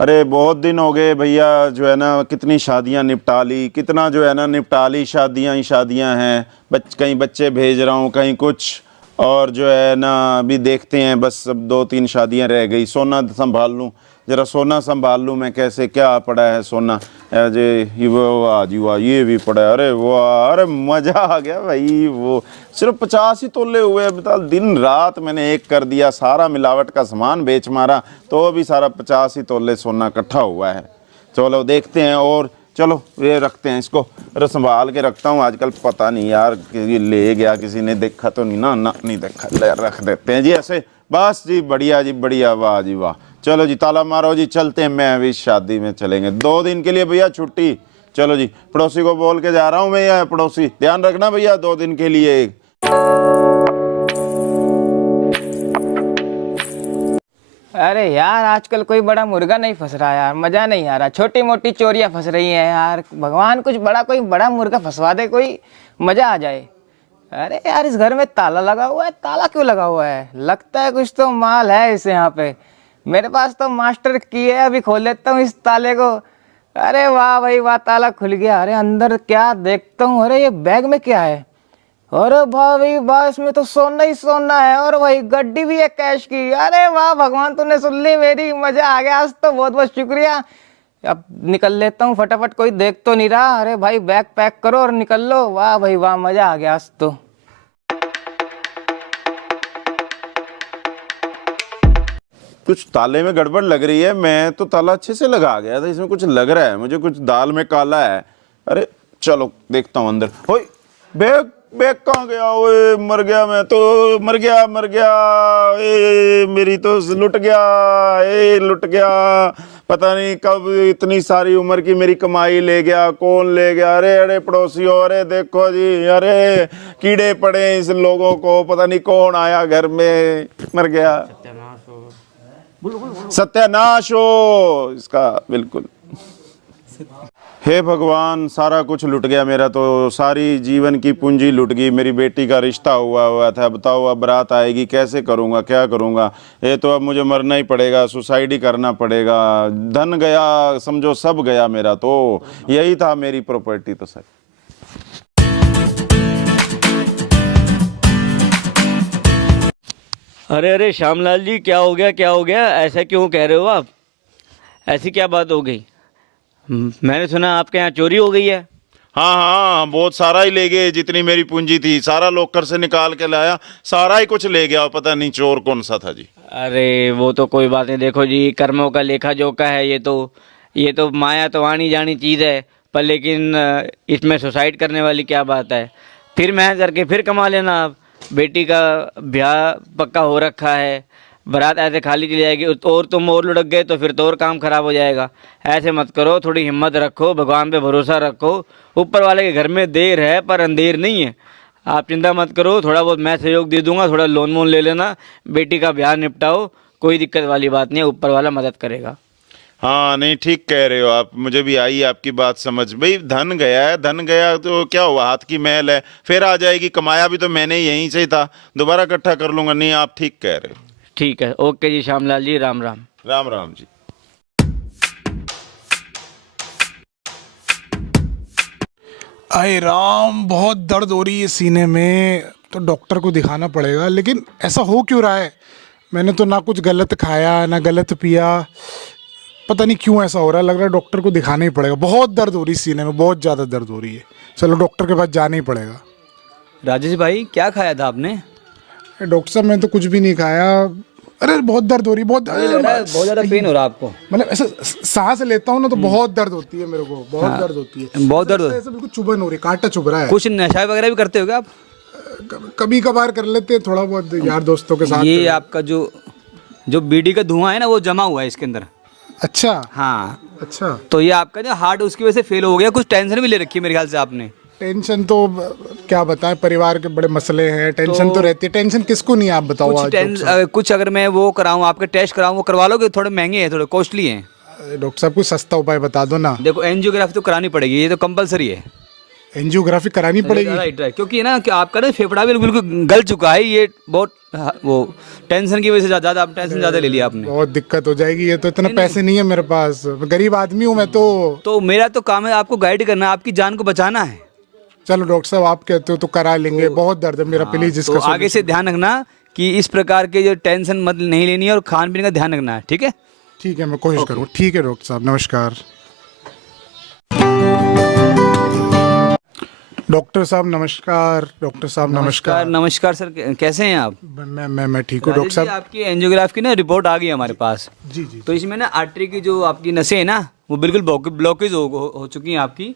अरे बहुत दिन हो गए भैया, जो है ना कितनी शादियां निपटा ली, कितना जो है ना निपटा ली, शादियां ही शादियां हैं। कहीं बच्चे भेज रहा हूँ, कहीं कुछ। और जो है ना अभी देखते हैं, बस अब 2-3 शादियां रह गई। सोना संभाल लूँ, ज़रा सोना संभाल लूँ मैं। कैसे क्या पड़ा है सोना, जे ये वो आज हुआ, ये भी पड़ा है। अरे वाह, अरे मज़ा आ गया भाई। वो सिर्फ 50 ही तोले हुए, अभी तक दिन रात मैंने एक कर दिया, सारा मिलावट का सामान बेच मारा, तो अभी सारा 50 ही तोले सोना इकट्ठा हुआ है। चलो देखते हैं। और चलो ये रखते हैं, इसको संभाल के रखता हूँ। आजकल पता नहीं यार कि ले गया, किसी ने देखा तो नहीं ना नहीं देखा, ले रख देते हैं जी ऐसे। बस जी बढ़िया जी बढ़िया, वाह जी वाह। चलो जी ताला मारो जी, चलते हैं। मैं अभी शादी में चलेंगे 2 दिन के लिए भैया छुट्टी। चलो जी, पड़ोसी को बोल के जा रहा हूँ मैं, या पड़ोसी ध्यान रखना भैया 2 दिन के लिए। अरे यार, आजकल कोई बड़ा मुर्गा नहीं फंस रहा यार, मजा नहीं आ रहा। छोटी मोटी चोरियां फंस रही हैं यार। भगवान कुछ बड़ा, कोई बड़ा मुर्गा फंसवा दे, कोई मजा आ जाए। अरे यार, इस घर में ताला लगा हुआ है, ताला क्यों लगा हुआ है? लगता है कुछ तो माल है इस यहाँ पे। मेरे पास तो मास्टर की है, अभी खोल लेता हूँ इस ताले को। अरे वाह भाई वाह, ताला खुल गया। अरे अंदर क्या देखता हूँ, अरे ये बैग में क्या है? अरे भाई वाह, इसमें तो सोना ही सोना है। और भाई गड्डी भी है कैश की। अरे वाह भगवान, तूने सुन ली मेरी, मजा आ गया आज तो। बहुत बहुत शुक्रिया। अब निकल लेता हूँ फटाफट, कोई देख तो नहीं रहा। अरे भाई बैग पैक करो और निकल लो। वाह भाई वाह, मजा आ गया आज तो। कुछ ताले में गड़बड़ लग रही है। मैं तो ताला अच्छे से लगा गया था, इसमें कुछ लग रहा है मुझे, कुछ दाल में काला है। अरे चलो देखता हूँ अंदर। ओए बैग, बैग कहाँ गया? ओए मर गया मैं तो, मर गया मर गया। ए मेरी तो लुट गया, ए लुट गया। पता नहीं कब इतनी सारी उम्र की मेरी कमाई ले गया, कौन ले गया? अरे अरे पड़ोसियों, अरे देखो जी, अरे कीड़े पड़े इस लोगों को, पता नहीं कौन आया घर में, मर गया। सत्यानाश हो इसका, बिल्कुल। हे भगवान, सारा कुछ लुट गया मेरा तो, सारी जीवन की पूंजी लुट गई। मेरी बेटी का रिश्ता हुआ था, बताओ अब बारात आएगी, कैसे करूँगा, क्या करूँगा? ये तो अब मुझे मरना ही पड़ेगा, सुसाइड ही करना पड़ेगा। धन गया, समझो सब गया मेरा तो। यही था मेरी प्रॉपर्टी तो सर। अरे अरे श्यामलाल जी, क्या हो गया, क्या हो गया? ऐसा क्यों कह रहे हो आप? ऐसी क्या बात हो गई? मैंने सुना आपके यहाँ चोरी हो गई है। हाँ हाँ, बहुत सारा ही ले गए, जितनी मेरी पूंजी थी सारा लॉकर से निकाल के लाया, सारा ही कुछ ले गया। पता नहीं चोर कौन सा था जी। अरे वो तो कोई बात नहीं, देखो जी, कर्मों का लेखा जोखा है ये तो माया तो आनी जानी चीज़ है। पर लेकिन इसमें सुसाइड करने वाली क्या बात है? फिर मेहनत करके फिर कमा लेना आप। बेटी का ब्याह पक्का हो रखा है, बारात ऐसे खाली चली जाएगी और तुम और लुढ़क गए तो फिर तो और काम खराब हो जाएगा। ऐसे मत करो, थोड़ी हिम्मत रखो, भगवान पे भरोसा रखो। ऊपर वाले के घर में देर है पर अंधेर नहीं है। आप चिंता मत करो, थोड़ा बहुत मैं सहयोग दे दूंगा, थोड़ा लोन वोन ले लेना, बेटी का ब्याह निपटाओ, कोई दिक्कत वाली बात नहीं है, ऊपर वाला मदद करेगा। हाँ नहीं, ठीक कह रहे हो आप, मुझे भी आई आपकी बात समझ। भाई धन गया है, धन गया तो क्या हुआ, हाथ की मैल है, फिर आ जाएगी। कमाया भी तो मैंने यहीं से ही था, दोबारा इकट्ठा कर लूंगा। नहीं आप ठीक कह रहे हो। ठीक है, ओके जी श्यामलाल जी, राम राम। राम राम जी। अरे राम, बहुत दर्द हो रही है सीने में, तो डॉक्टर को दिखाना पड़ेगा। लेकिन ऐसा हो क्यों रहा है? मैंने तो ना कुछ गलत खाया ना गलत पिया, पता नहीं क्यों ऐसा हो रहा है। लग रहा है डॉक्टर को दिखाना ही पड़ेगा। बहुत दर्द हो रही है सीने में, बहुत ज़्यादा दर्द हो रही है। चलो डॉक्टर के पास जाना ही पड़ेगा। राजेश भाई, क्या खाया था आपने? डॉक्टर साहब मैंने तो कुछ भी नहीं खाया। अरे बहुत दर्द हो रही है, बहुत मुझे लग रहा है बहुत ज़्यादा पेन हो रहा है आपको। मतलब ऐसे सांस लेता हूँ ना तो बहुत दर्द होती है मेरे को, बहुत दर्द होती है। बहुत दर्द ऐसे बिल्कुल चुभन हो रही है, कांटा चुभ रहा है। कुछ नशा वगैरह भी करते हो क्या आप? कभी कभार कर लेते हैं, थोड़ा बहुत यार दोस्तों के साथ। ये आपका जो बीड़ी का धुआं है ना, वो जमा हुआ है इसके अंदर। अच्छा हाँ, अच्छा। तो ये आपका जो हार्ट उसकी वजह से फेल हो गया। कुछ टेंशन भी ले रखी है मेरे ख्याल से आपने। टेंशन तो क्या बताएं, परिवार के बड़े मसले हैं, टेंशन तो रहती है। टेंशन किसको नहीं, आप बताओ। कुछ अगर मैं वो कराऊँ, आपके टेस्ट कराऊँ, वो करवा लोगे? थोड़े महंगे हैं, थोड़े कॉस्टली हैं। डॉक्टर साहब कुछ सस्ता उपाय बता दो ना। देखो, एंजियोग्राफी तो करानी पड़ेगी, ये तो कंपलसरी है। एंजियोग्राफी करानी पड़ेगी? राइट राइट, क्योंकि ना कि आपका ना फेफड़ा भी बिल्कुल गल चुका है, ये बहुत वो टेंशन की वजह से ज़्यादा आप टेंशन ज़्यादा ले लिया आपने। बहुत दिक्कत हो जाएगी, ये तो इतना पैसे नहीं है मेरे पास, मैं गरीब आदमी हूँ मैं तो मेरा तो काम है आपको गाइड करना है, आपकी जान को बचाना है। चलो डॉक्टर साहब आप कहते हो तो करा लेंगे, बहुत दर्द है मेरा, प्लीज तो इसका आगे से ध्यान रखना कि इस प्रकार के जो टेंशन मत नहीं लेनी है और खान पीने का ध्यान रखना है, ठीक है। ठीक है मैं कोशिश करूँ। ठीक है डॉक्टर साहब, नमस्कार। डॉक्टर साहब नमस्कार। डॉक्टर साहब नमस्कार। नमस्कार सर, कैसे हैं आप? मैं ठीक हूँ डॉक्टर राजेश जी, साहब। आपकी एंजियोग्राफ की ना रिपोर्ट आ गई हमारे पास। जी जी। तो इसमें ना आर्टरी की जो आपकी नसें हैं ना वो बिल्कुल ब्लॉकेज हो चुकी हैं आपकी,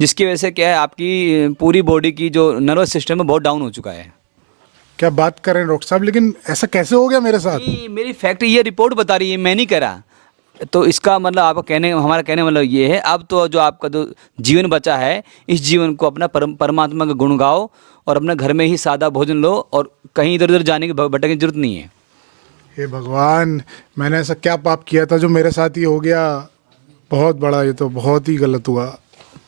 जिसकी वजह से क्या है आपकी पूरी बॉडी की जो नर्वस सिस्टम है बहुत डाउन हो चुका है। क्या बात कर रहे हैं डॉक्टर साहब, लेकिन ऐसा कैसे हो गया मेरे साथ? नहीं, मेरी फैक्ट ये रिपोर्ट बता रही है, मैं नहीं करा। तो इसका मतलब आपका कहने हमारा कहने मतलब ये है, अब तो जो आपका जो जीवन बचा है इस जीवन को अपना परमात्मा का गुण गाओ और अपने घर में ही सादा भोजन लो और कहीं इधर उधर जाने की भटकने की जरूरत नहीं है। हे भगवान, मैंने ऐसा क्या पाप किया था जो मेरे साथ ही हो गया? बहुत बड़ा, ये तो बहुत ही गलत हुआ।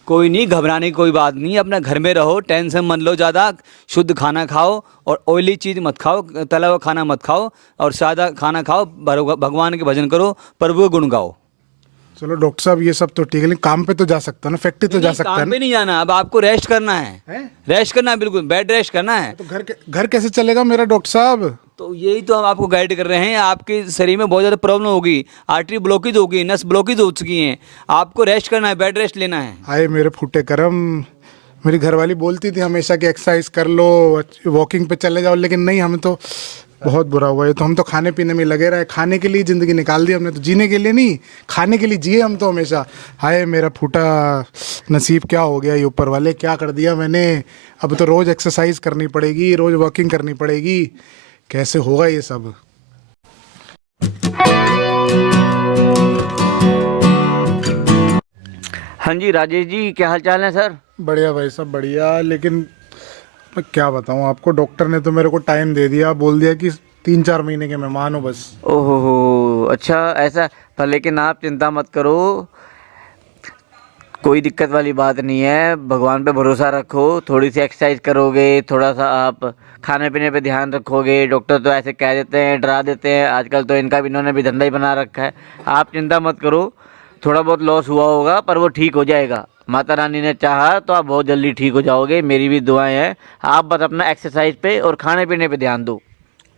कोई नहीं, घबराने की कोई बात नहीं, अपना घर में रहो, टेंशन मत लो ज़्यादा, शुद्ध खाना खाओ और ऑयली चीज़ मत खाओ, तला हुआ खाना मत खाओ और सादा खाना खाओ, भगवान के भजन करो, प्रभु का गुण गाओ। चलो डॉक्टर साहब ये सब तो ठीक है, लेकिन काम पे तो जा सकता है ना, फैक्ट्री तो जा नहीं, सकता है काम पे ना? नहीं जाना, अब आपको रेस्ट करना है? रेस्ट करना है, बिल्कुल बेड रेस्ट करना है। तो घर कैसे चलेगा मेरा डॉक्टर साहब? तो यही तो हम आपको गाइड कर रहे हैं, आपके शरीर में बहुत ज़्यादा प्रॉब्लम होगी, आर्टरी ब्लॉकेज होगी, नस ब्लॉकेज हो चुकी हैं, आपको रेस्ट करना है, बेड रेस्ट लेना है। हाय मेरे फूटे करम, मेरी घरवाली बोलती थी हमेशा कि एक्सरसाइज कर लो, वॉकिंग पे चले जाओ, लेकिन नहीं, हमें तो बहुत बुरा हुआ है। तो हम तो खाने पीने में लगे रहे, खाने के लिए ज़िंदगी निकाल दी हमने, तो जीने के लिए नहीं, खाने के लिए जिए हम तो हमेशा। हाय मेरा फूटा नसीब, क्या हो गया ये ऊपर वाले, क्या कर दिया मैंने? अब तो रोज़ एक्सरसाइज करनी पड़ेगी, रोज़ वॉकिंग करनी पड़ेगी, कैसे होगा ये सब? हाँ जी राजेश जी, क्या हाल चाल है सर? बढ़िया भाई सब बढ़िया, लेकिन मैं क्या बताऊँ आपको, डॉक्टर ने तो मेरे को टाइम दे दिया, बोल दिया कि 3-4 महीने के मेहमान हो बस। ओहो, अच्छा ऐसा? पर लेकिन आप चिंता मत करो, कोई दिक्कत वाली बात नहीं है, भगवान पे भरोसा रखो, थोड़ी सी एक्सरसाइज करोगे, थोड़ा सा आप खाने पीने पे ध्यान रखोगे। डॉक्टर तो ऐसे कह देते हैं, डरा देते हैं, आजकल तो इनका भी, इन्होंने भी धंधा ही बना रखा है। आप चिंता मत करो, थोड़ा बहुत लॉस हुआ होगा पर वो ठीक हो जाएगा, माता रानी ने चाहा तो आप बहुत जल्दी ठीक हो जाओगे, मेरी भी दुआएं हैं। आप बस अपना एक्सरसाइज पे और खाने पीने पे ध्यान दो।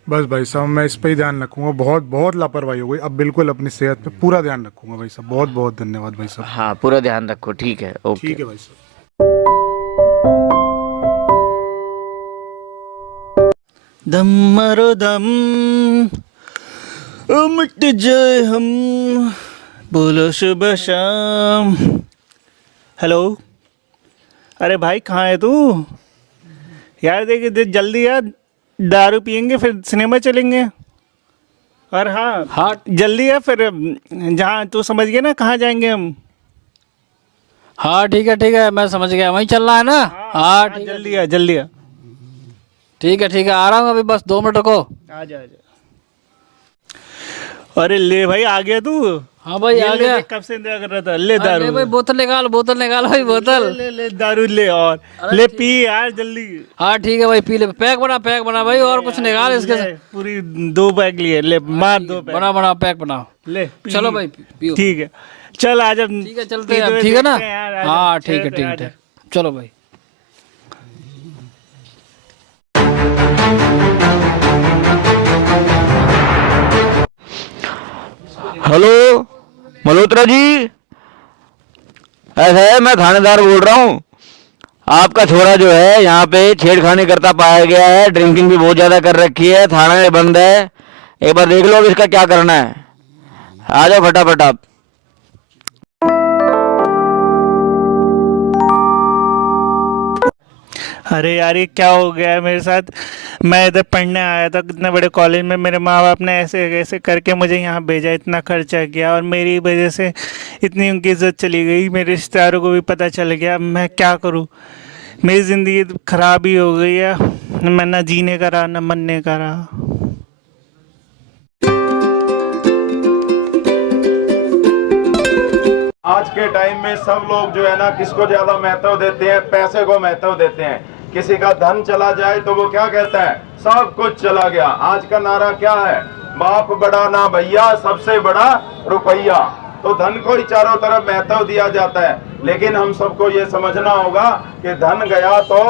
बस भाई साहब मैं इस पर ही ध्यान रखूंगा, बहुत बहुत लापरवाही हो गई, अब बिल्कुल अपनी सेहत पे पूरा ध्यान रखूंगा भाई साहब, बहुत बहुत धन्यवाद भाई साहब। हाँ पूरा ध्यान रखो, ठीक है, ओके। ठीक है भाई साहब। दम मारो दम, ओ मिट जाए हम, बोलो सुबह शाम। हेलो, अरे भाई कहाँ है तू यार? देखिए जल्दी यार, दारू पियेंगे फिर सिनेमा चलेंगे। और हाँ जल्दी है, फिर जहाँ तू समझ गया ना कहाँ जाएंगे हम। हाँ ठीक है, मैं समझ गया, वहीं चलना है ना? हाँ ठीक है, जल्दी आ। ठीक है, आ रहा हूँ अभी, बस 2 मिनट को। आजा। अरे ले भाई, आ गया तू? हाँ भाई आ गया। कब से इंतजार कर रहा था, ले दारू। ले भाई बोतल निकाल भाई, बोतल। ले दारू ले, और ले पी यार जल्दी। हाँ ठीक है भाई, पी ले, पैक बना भाई, और कुछ निकाल इसके से। पूरी 2 पैक लिए, ले मार 2 पैक। बना पैक बना, ले चलो भाई पियो। ठीक है, चल आज अब ठीक है चलते हैं अब, ठीक है ना? हाँ ठीक है, चलो भाई। हेलो मल्होत्रा जी, ऐसा है, मैं थानेदार बोल रहा हूँ। आपका छोरा जो है यहाँ पे छेड़खानी करता पाया गया है, ड्रिंकिंग भी बहुत ज़्यादा कर रखी है, थाना में बंद है, एक बार देख लो अब इसका क्या करना है। आ जाओ फटाफट आप। अरे यार ये क्या हो गया है मेरे साथ? मैं इधर पढ़ने आया था कितने बड़े कॉलेज में, मेरे माँ बाप ने ऐसे ऐसे करके मुझे यहाँ भेजा, इतना खर्चा किया और मेरी वजह से इतनी उनकी इज्जत चली गई, मेरे रिश्तेदारों को भी पता चल गया। अब मैं क्या करूँ, मेरी ज़िंदगी ख़राब ही हो गई है, मैं ना जीने का रहा ना मरने का रहा। आज के टाइम में सब लोग जो है ना किसको ज्यादा महत्व देते हैं, पैसे को महत्व देते हैं। किसी का धन चला जाए तो वो क्या कहता है, सब कुछ चला गया। आज का नारा क्या है, बाप बड़ा ना भैया, सबसे बड़ा रुपया। तो धन को ही चारों तरफ महत्व दिया जाता है, लेकिन हम सबको ये समझना होगा कि धन गया तो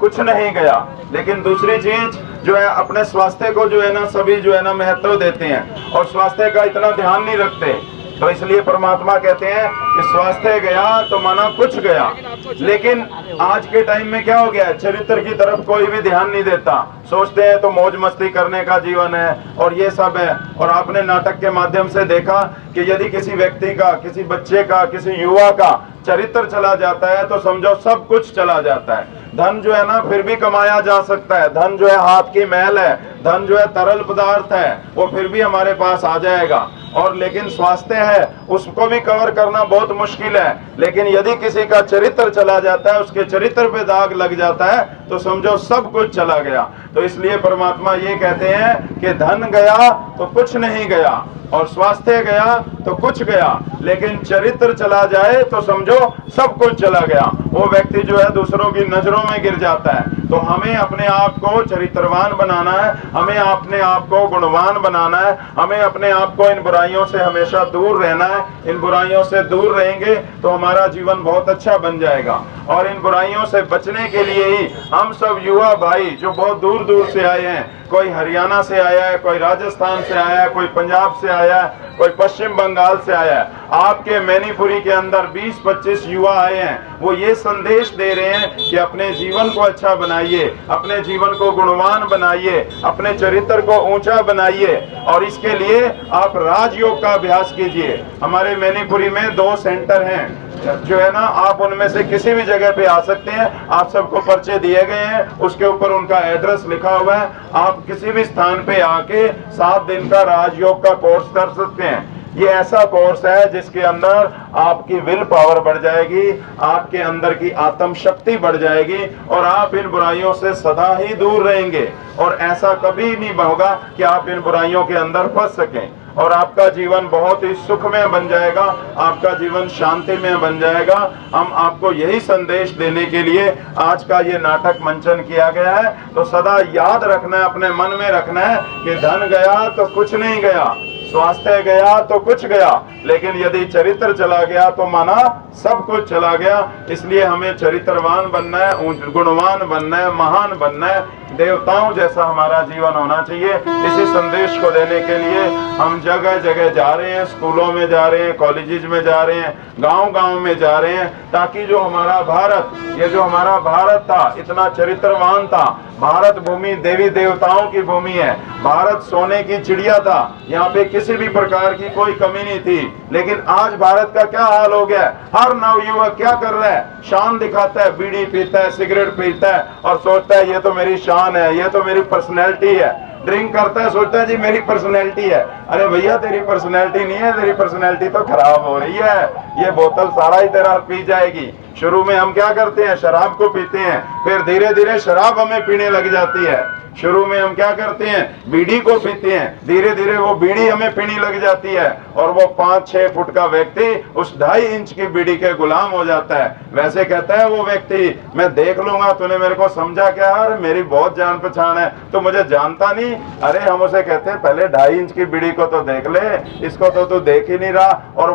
कुछ नहीं गया। लेकिन दूसरी चीज जो है, अपने स्वास्थ्य को जो है ना सभी जो है ना महत्व देते हैं और स्वास्थ्य का इतना ध्यान नहीं रखते। तो इसलिए परमात्मा कहते हैं कि स्वास्थ्य गया तो माना कुछ गया। लेकिन आज के टाइम में क्या हो गया है, चरित्र की तरफ कोई भी ध्यान नहीं देता। सोचते हैं तो मौज मस्ती करने का जीवन है और ये सब है। और आपने नाटक के माध्यम से देखा कि यदि किसी व्यक्ति का, किसी बच्चे का, किसी युवा का चरित्र चला जाता है तो समझो सब कुछ चला जाता है। धन जो है ना फिर भी कमाया जा सकता है, धन जो है हाथ की मैल है, धन जो है तरल पदार्थ है, वो फिर भी हमारे पास आ जाएगा। और लेकिन स्वास्थ्य है उसको भी कवर करना बहुत मुश्किल है। लेकिन यदि किसी का चरित्र चला जाता है, उसके चरित्र पे दाग लग जाता है तो समझो सब कुछ चला गया। तो इसलिए परमात्मा ये कहते हैं कि धन गया तो कुछ नहीं गया और स्वास्थ्य गया तो कुछ गया, लेकिन चरित्र चला जाए तो समझो सब कुछ चला गया। वो व्यक्ति जो है दूसरों की नजरों में गिर जाता है। तो हमें अपने आप को चरित्रवान बनाना है, हमें अपने आप को गुणवान बनाना है, हमें अपने आप को इन बुराइयों से हमेशा दूर रहना है। इन बुराइयों से दूर रहेंगे तो हमारा जीवन बहुत अच्छा बन जाएगा। और इन बुराइयों से बचने के लिए ही हम सब युवा भाई जो बहुत दूर दूर से आए हैं, कोई हरियाणा से आया है, कोई राजस्थान से आया है, कोई पंजाब से आया है, कोई पश्चिम बंगाल से आया है, आपके मैनीपुरी के अंदर 20-25 युवा आए हैं। वो ये संदेश दे रहे हैं कि अपने जीवन को अच्छा बनाइए, अपने जीवन को गुणवान बनाइए, अपने चरित्र को ऊंचा बनाइए और इसके लिए आप राजयोग का अभ्यास कीजिए। हमारे मैनीपुरी में 2 सेंटर हैं जो है ना, आप उनमें से किसी भी जगह पे आ सकते हैं। आप सबको पर्चे दिए गए हैं, उसके ऊपर उनका एड्रेस लिखा हुआ है। आप किसी भी स्थान पे आके 7 दिन का राजयोग का कोर्स कर सकते हैं। ये ऐसा कोर्स है जिसके अंदर आपकी विल पावर बढ़ जाएगी, आपके अंदर की आत्म शक्ति बढ़ जाएगी और आप इन बुराइयों से सदा ही दूर रहेंगे। और ऐसा कभी नहीं होगा कि आप इन बुराइयों के अंदर फंस सकें और आपका जीवन बहुत ही सुखमय बन जाएगा, आपका जीवन शांति में बन जाएगा। हम आपको यही संदेश देने के लिए आज का ये नाटक मंचन किया गया है। तो सदा याद रखना है, अपने मन में रखना है कि धन गया तो कुछ नहीं गया, स्वास्थ्य गया तो कुछ गया, लेकिन यदि चरित्र चला गया तो माना सब कुछ चला गया। इसलिए हमें चरित्रवान बनना है, गुणवान बनना है, महान बनना है, देवताओं जैसा हमारा जीवन होना चाहिए। इसी संदेश को देने के लिए हम जगह जगह जा रहे हैं, स्कूलों में जा रहे हैं, कॉलेजेस में जा रहे हैं, गांव गांव में जा रहे हैं, ताकि जो हमारा भारत, ये जो हमारा भारत था इतना चरित्रवान था। भारत भूमि देवी देवताओं की भूमि है, भारत सोने की चिड़िया था, यहाँ पे किसी भी प्रकार की कोई कमी नहीं थी। लेकिन आज भारत का क्या हाल हो गया है, हर नवयुवक क्या कर रहा है, शान दिखाता है, बीड़ी पीता है, सिगरेट पीता है और सोचता है ये तो मेरी शान है, ये तो मेरी पर्सनैलिटी है। ड्रिंक करता है, सोचता है जी मेरी पर्सनैलिटी है। अरे भैया तेरी पर्सनैलिटी नहीं है, तेरी पर्सनैलिटी तो खराब हो रही है, ये बोतल सारा ही तेरा पी जाएगी। शुरू में हम क्या करते हैं, शराब को पीते हैं, फिर धीरे धीरे शराब हमें पीने लग जाती है। शुरू में हम क्या करते हैं, बीड़ी को पीते हैं, धीरे धीरे वो बीड़ी हमें पीनी लग जाती है और वो 5-6 फुट का व्यक्ति उस 2.5 इंच की बीड़ी के गुलाम हो जाता है। वैसे कहता है वो व्यक्ति, मैं देख लूंगा, तूने मेरे को समझा क्या, अरे मेरी बहुत जान पहचान है, तो मुझे जानता नहीं। अरे हम उसे कहते हैं पहले 2.5 इंच की बीड़ी को तो देख ले, इसको तो तू देख ही नहीं रहा और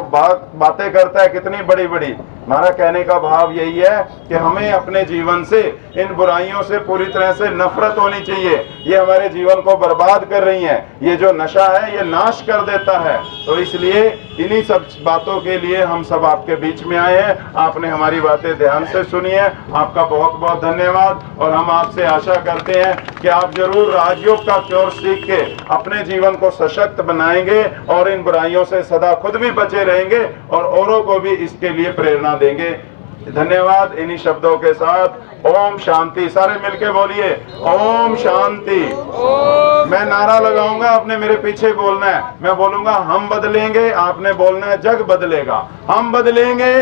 बातें करता है कितनी बड़ी बड़ी। हमारा कहने का भाव यही है कि हमें अपने जीवन से इन बुराइयों से पूरी तरह से नफरत होनी चाहिए। ये हमारे जीवन को बर्बाद कर रही हैं, ये जो नशा है ये नाश कर देता है। तो इसलिए इन्हीं सब बातों के लिए हम सब आपके बीच में आए हैं। आपने हमारी बातें ध्यान से सुनी है, आपका बहुत बहुत धन्यवाद। और हम आपसे आशा करते हैं कि आप जरूर राजयोग का कोर्स सीख के अपने जीवन को सशक्त बनाएंगे और इन बुराइयों से सदा खुद भी बचे रहेंगे और औरों को भी इसके लिए प्रेरणा देंगे। धन्यवाद। इन्हीं शब्दों के साथ ओम शांति, सारे मिलके बोलिए ओम शांति। मैं नारा लगाऊंगा, आपने मेरे पीछे बोलना है। मैं बोलूंगा हम बदलेंगे, आपने बोलना है जग बदलेगा। हम बदलेंगे,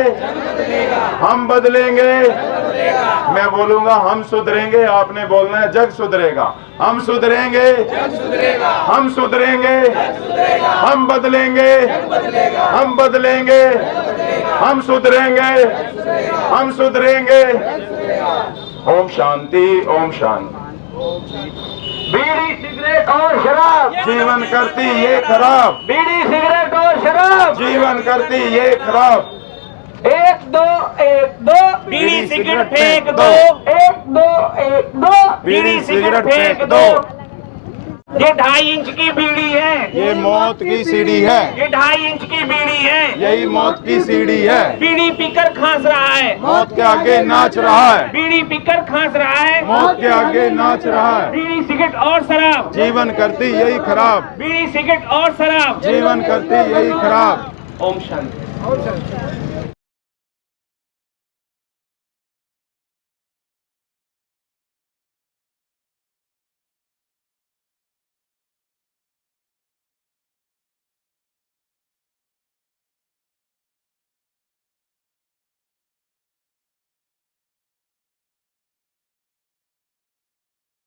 हम बदलेंगे। मैं बोलूंगा हम सुधरेंगे, आपने बोलना है जग सुधरेगा। हम सुधरेंगे, हम सुधरेंगे, हम बदलेंगे, हम बदलेंगे, हम सुधरेंगे, हम सुधरेंगे। ओम शांति, ओम शांति। बीड़ी सिगरेट और शराब जीवन करती ये खराब, बीड़ी सिगरेट और शराब जीवन करती ये खराब। 1 2 1 2 बीड़ी सिगरेट फेंक दो, 1 2 1 2 बीड़ी सिगरेट फेंक दो। ये 2.5 इंच की बीड़ी है, ये मौत की सीढ़ी है, ये 2.5 इंच की बीड़ी है। यही मौत की सीढ़ी है। बीड़ी पीकर खांस रहा है, मौत के आगे नाच रहा है, बीड़ी पीकर खांस रहा है। मौत के आगे नाच रहा है। बीड़ी सिगरेट और शराब, जीवन करती यही खराब, बीड़ी सिगरेट और शराब। जीवन करती यही खराब। ओम शांति।